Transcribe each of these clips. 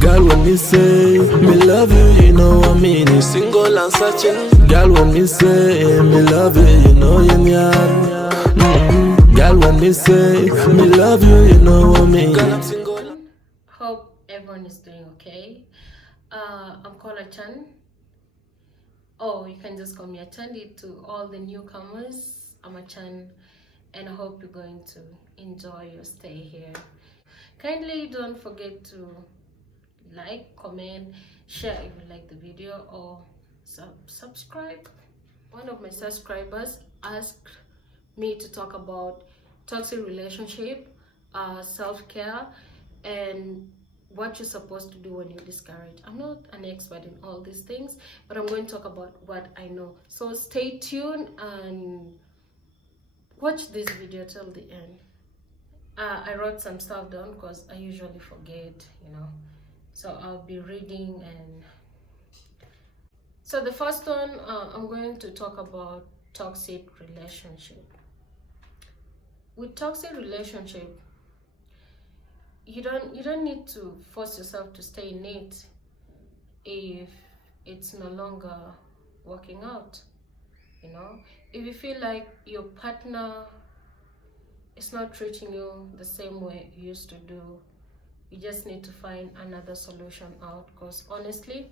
Girl, when me say me love you, you know I mean it. Single and searching. Girl, when me say me love you, you know you need. Girl, when me say me love you, you know I mean it. Hope everyone is doing okay. I'm Kola Chan. Oh, you can just call me a Chandi. To all the newcomers, I'm a Chan, and I hope you're going to enjoy your stay here. Kindly don't forget to like, comment, share if you like the video, or subscribe. One of my subscribers asked me to talk about toxic relationship, self-care, and what you're supposed to do when you're discouraged. I'm not an expert in all these things, but I'm going to talk about what I know. So stay tuned and watch this video till the end. I wrote some stuff down because I usually forget, so I'll be reading. And so the first one, I'm going to talk about toxic relationship. With toxic relationship, you don't need to force yourself to stay in it if it's no longer working out. If you feel like your partner is not treating you the same way you used to do, you just need to find another solution out, because honestly,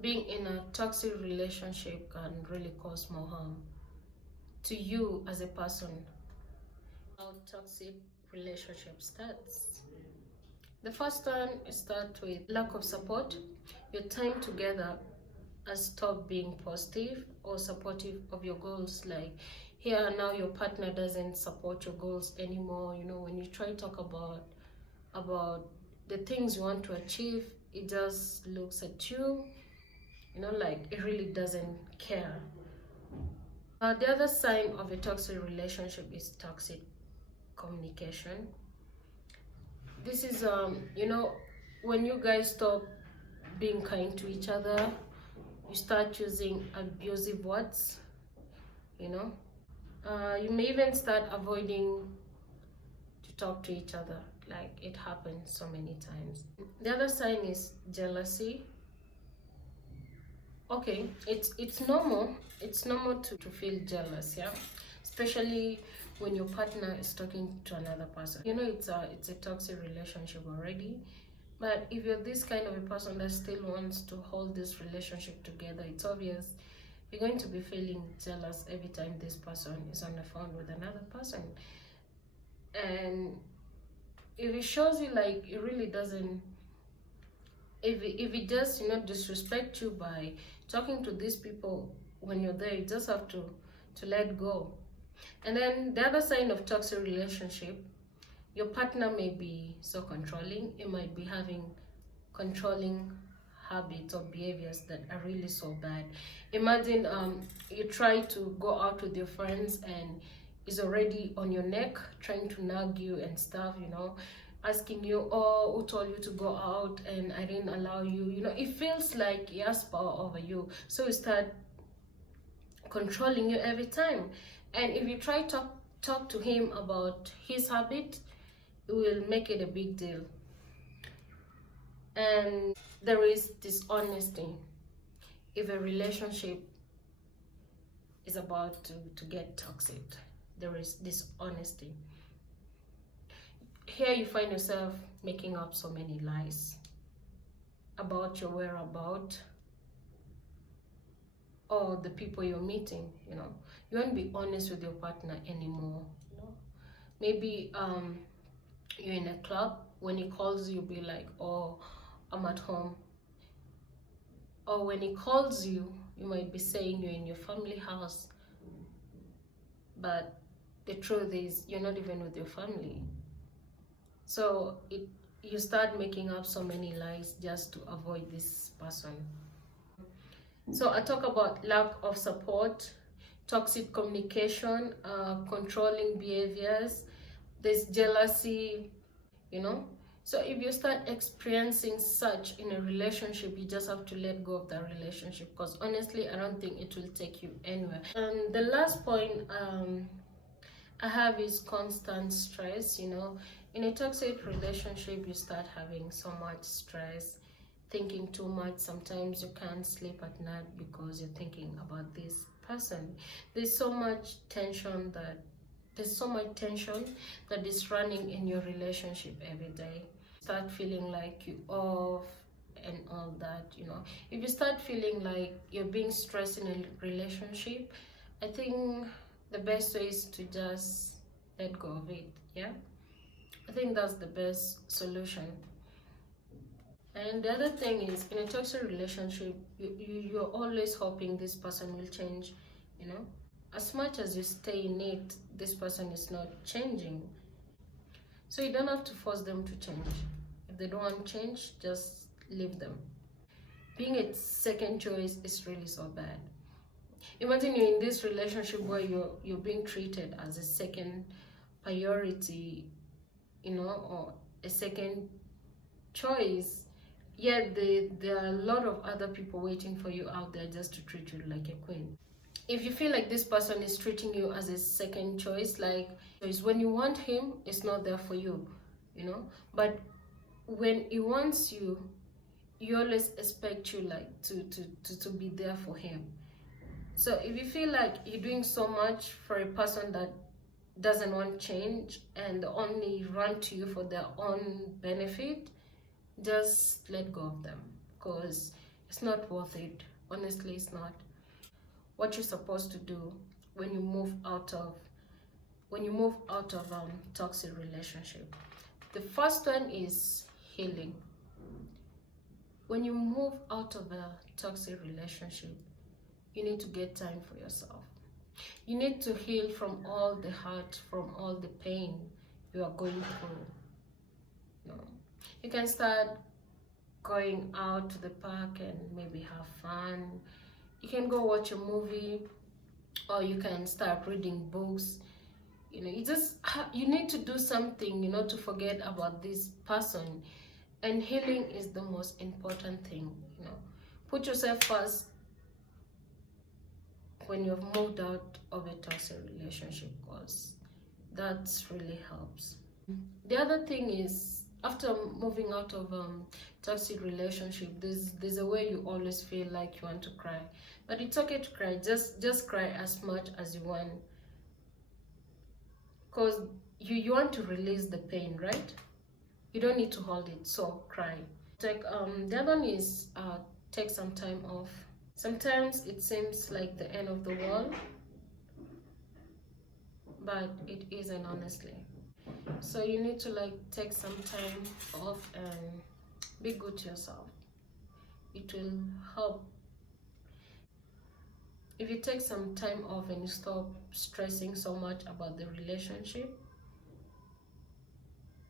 being in a toxic relationship can really cause more harm to you as a person. How toxic relationship starts. The first one starts with lack of support. Your time together has stopped being positive or supportive of your goals. Like here now, your partner doesn't support your goals anymore. When you try to talk about the things you want to achieve, it just looks at you, like it really doesn't care. The other sign of a toxic relationship is toxic communication. This is when you guys stop being kind to each other, you start using abusive words. You may even start avoiding to talk to each other. Like it happens so many times. The other sign is jealousy. Okay, it's normal to feel jealous, yeah, especially when your partner is talking to another person. It's a toxic relationship already, but if you're this kind of a person that still wants to hold this relationship together, it's obvious you're going to be feeling jealous every time this person is on the phone with another person. And if it shows you like it really doesn't, if it just disrespect you by talking to these people when you're there, you just have to let go. And then the other sign of toxic relationship, your partner may be so controlling. It might be having controlling habits or behaviors that are really so bad. Imagine you try to go out with your friends and is already on your neck trying to nag you and stuff, asking you, oh, who told you to go out and I didn't allow you. It feels like he has power over you, so he start controlling you every time. And if you try to talk to him about his habit, it will make it a big deal. And there is dishonesty. If a relationship is about to get toxic, there is dishonesty. Here you find yourself making up so many lies about your whereabouts or the people you're meeting. You won't be honest with your partner anymore. Maybe you're in a club. When he calls you, be like, oh, I'm at home. Or when he calls you, you might be saying you're in your family house, but the truth is you're not even with your family. So you start making up so many lies just to avoid this person. So I talk about lack of support, toxic communication, controlling behaviors, there's jealousy, So if you start experiencing such in a relationship, you just have to let go of that relationship, because honestly, I don't think it will take you anywhere. And the last point I have is constant stress. In a toxic relationship, you start having so much stress, thinking too much. Sometimes you can't sleep at night because you're thinking about this person. There's so much tension that is running in your relationship every day. Start feeling like you off and all that, you know. If you start feeling like you're being stressed in a relationship, I think the best way is to just let go of it. Yeah, I think that's the best solution. And the other thing is, in a toxic relationship, you're always hoping this person will change, you know. As much as you stay in it, this person is not changing. So you don't have to force them to change. If they don't want to change, just leave them. Being a second choice is really so bad. Imagine you're in this relationship where you're being treated as a second priority, you know, or a second choice. Yet there are a lot of other people waiting for you out there just to treat you like a queen. If you feel like this person is treating you as a second choice, like when you want him, it's not there for you, you know. But when he wants you, you always expect you like to be there for him. So if you feel like you're doing so much for a person that doesn't want change and only run to you for their own benefit, just let go of them, because it's not worth it. Honestly, it's not. What you're supposed to do when you move out of toxic relationship, the first one is healing. When you move out of a toxic relationship, you need to get time for yourself. You need to heal from all the hurt, from all the pain you are going through. You know, you can start going out to the park and maybe have fun. You can go watch a movie, or you can start reading books. You know, you need to do something, you know, to forget about this person. And healing is the most important thing, you know. Put yourself first when you've moved out of a toxic relationship, because that really helps. The other thing is, after moving out of toxic relationship, there's a way you always feel like you want to cry, but it's okay to cry. Just cry as much as you want, because you want to release the pain, right? You don't need to hold it, so cry. Like the other one is take some time off. Sometimes it seems like the end of the world, but it isn't, honestly. So you need to like take some time off and be good to yourself. It will help. If you take some time off and you stop stressing so much about the relationship,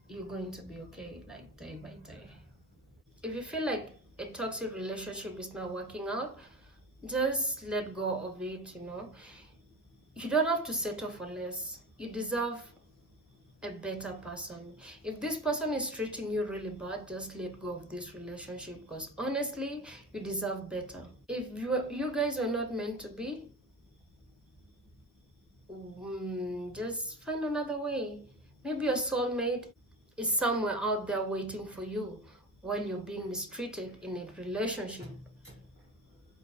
you're going to be okay, like day by day. If you feel like a toxic relationship is not working out, just let go of it, you know. You don't have to settle for less. You deserve a better person. If this person is treating you really bad, just let go of this relationship, because honestly, you deserve better. If you guys are not meant to be, just find another way. Maybe your soulmate is somewhere out there waiting for you while you're being mistreated in a relationship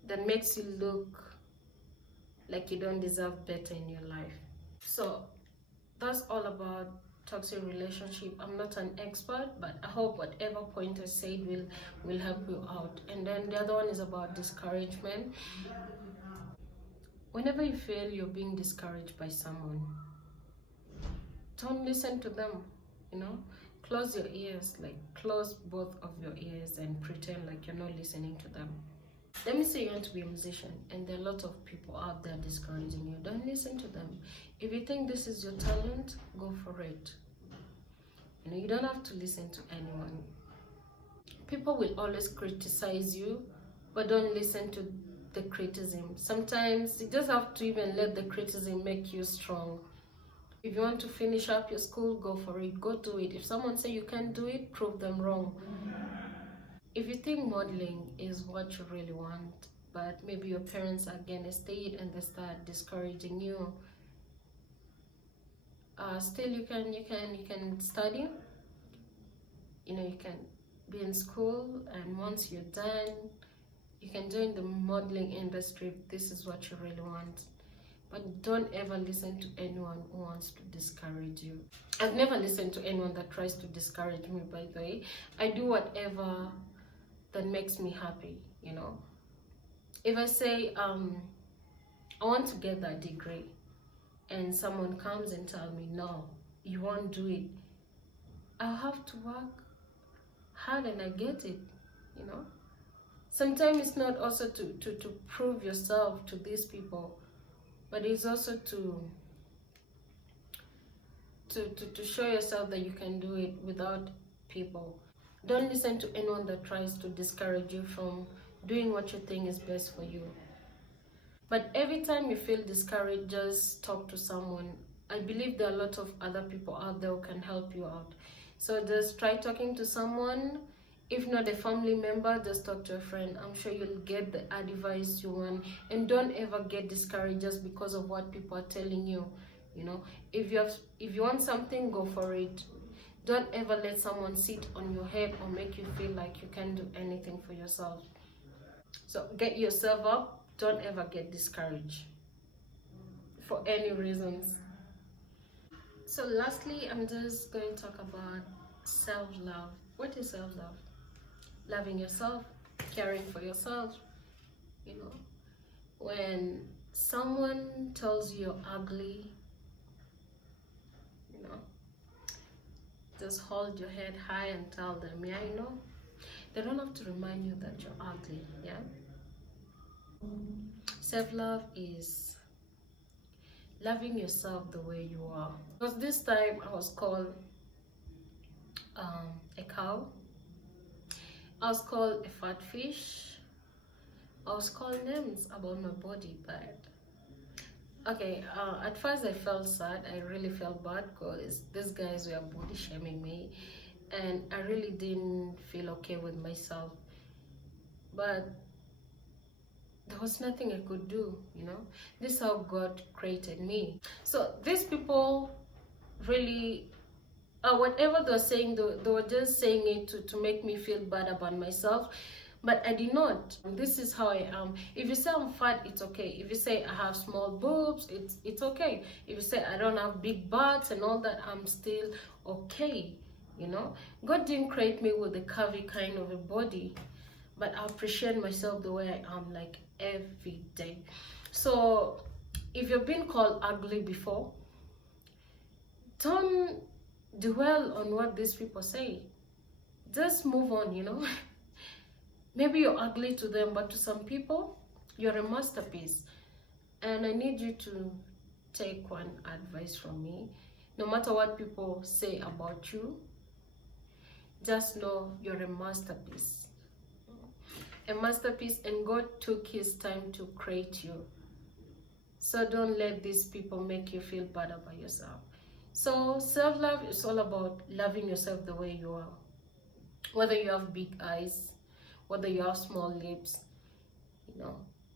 that makes you look like you don't deserve better in your life. So that's all about toxic relationship. I'm not an expert, but I hope whatever point I said will help you out. And then the other one is about discouragement. Whenever you feel you're being discouraged by someone, don't listen to them, you know. Close your ears, like close both of your ears and pretend like you're not listening to them. Let me say you want to be a musician and there are a lot of people out there discouraging you. Don't listen to them. If you think this is your talent, go for it. You know, you don't have to listen to anyone. People will always criticize you, but don't listen to the criticism. Sometimes you just have to even let the criticism make you strong. If you want to finish up your school, go for it. Go do it. If someone say you can't do it, prove them wrong. If you think modeling is what you really want, but maybe your parents are against it and they start discouraging you, still you can study. You can be in school, and once you're done, you can join the modeling industry if this is what you really want. But don't ever listen to anyone who wants to discourage you. I've never listened to anyone that tries to discourage me, by the way. I do whatever that makes me happy, If I say, I want to get that degree, and someone comes and tell me, no, you won't do it, I'll have to work hard and I get it, Sometimes it's not also to prove yourself to these people, but it's also to show yourself that you can do it without people. Don't listen to anyone that tries to discourage you from doing what you think is best for you. But every time you feel discouraged, just talk to someone. I believe there are a lot of other people out there who can help you out. So just try talking to someone. If not a family member, just talk to a friend. I'm sure you'll get the advice you want. And don't ever get discouraged just because of what people are telling you. If you want something, go for it. Don't ever let someone sit on your head or make you feel like you can't do anything for yourself. So get yourself up. Don't ever get discouraged for any reasons. So lastly, I'm just going to talk about self-love. What is self-love? Loving yourself, caring for yourself. When someone tells you you're ugly, just hold your head high and tell them, yeah, they don't have to remind you that you're ugly. Yeah. Self-love is loving yourself the way you are. Because this time I was called a cow, I was called a fat fish, I was called names about my body, but okay, at first I felt sad. I really felt bad because these guys were body shaming me, and I really didn't feel okay with myself. But there was nothing I could do, This is how God created me. So these people really, whatever they're saying, they were just saying it to make me feel bad about myself. But I did not. This is how I am. If you say I'm fat, it's okay. If you say I have small boobs, it's okay. If you say I don't have big butts and all that, I'm still okay. God didn't create me with a curvy kind of a body, but I appreciate myself the way I am, like every day. So if you've been called ugly before, don't dwell on what these people say. Just move on, Maybe you're ugly to them, but to some people, you're a masterpiece. And I need you to take one advice from me. No matter what people say about you, just know you're a masterpiece. A masterpiece, and God took his time to create you. So don't let these people make you feel bad about yourself. So self-love is all about loving yourself the way you are. Whether you have big eyes, whether you have small lips,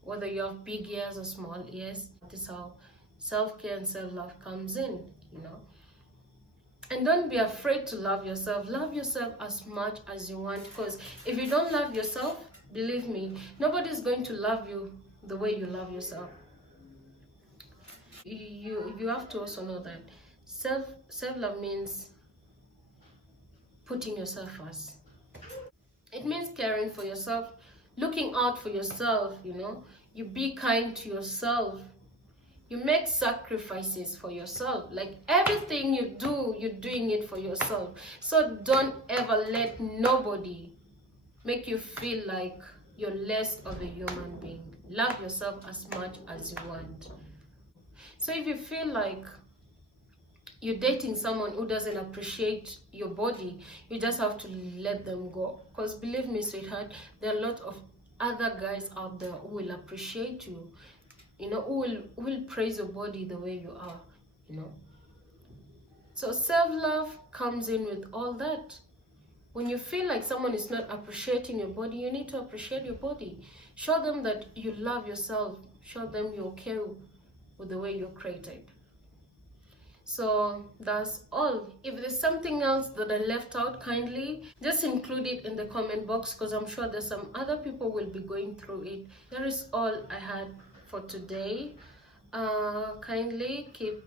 whether you have big ears or small ears. This is how self-care and self-love comes in, And don't be afraid to love yourself. Love yourself as much as you want, because if you don't love yourself, believe me, nobody's going to love you the way you love yourself. You have to also know that self-love means putting yourself first. It means caring for yourself, looking out for yourself, You be kind to yourself. You make sacrifices for yourself. Like everything you do, you're doing it for yourself. So don't ever let nobody make you feel like you're less of a human being. Love yourself as much as you want. So if you feel like you're dating someone who doesn't appreciate your body, you just have to let them go. Because believe me, sweetheart, there are a lot of other guys out there who will appreciate you, who will praise your body the way you are, So self-love comes in with all that. When you feel like someone is not appreciating your body, you need to appreciate your body. Show them that you love yourself. Show them you're okay with the way you're created. So that's all. If there's something else that I left out, kindly just include it in the comment box, because I'm sure there's some other people will be going through it. That is all I had for today. Kindly keep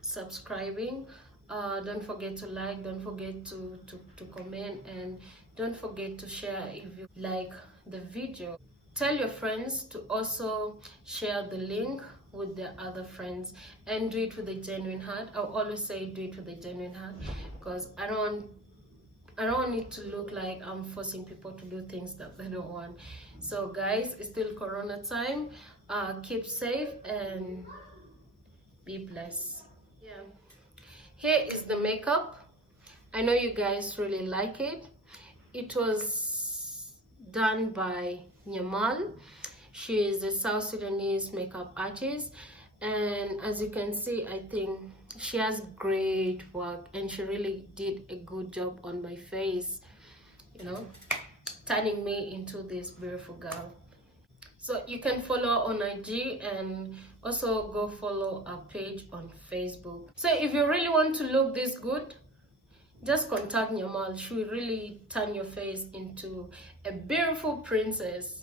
subscribing. Don't forget to like, don't forget to comment, and don't forget to share if you like the video. Tell your friends to also share the link with their other friends, and do it with a genuine heart. I'll always say do it with a genuine heart, because I don't want it to look like I'm forcing people to do things that they don't want. So guys, it's still Corona time. Keep safe and be blessed. Yeah, here is the makeup. I know you guys really like it. It was done by Nyamal. She is a South Sudanese makeup artist, and as you can see, I think she has great work, and she really did a good job on my face, you know, turning me into this beautiful girl. So you can follow her on IG, and also go follow our page on Facebook. So if you really want to look this good, just contact Nyamal. She will really turn your face into a beautiful princess.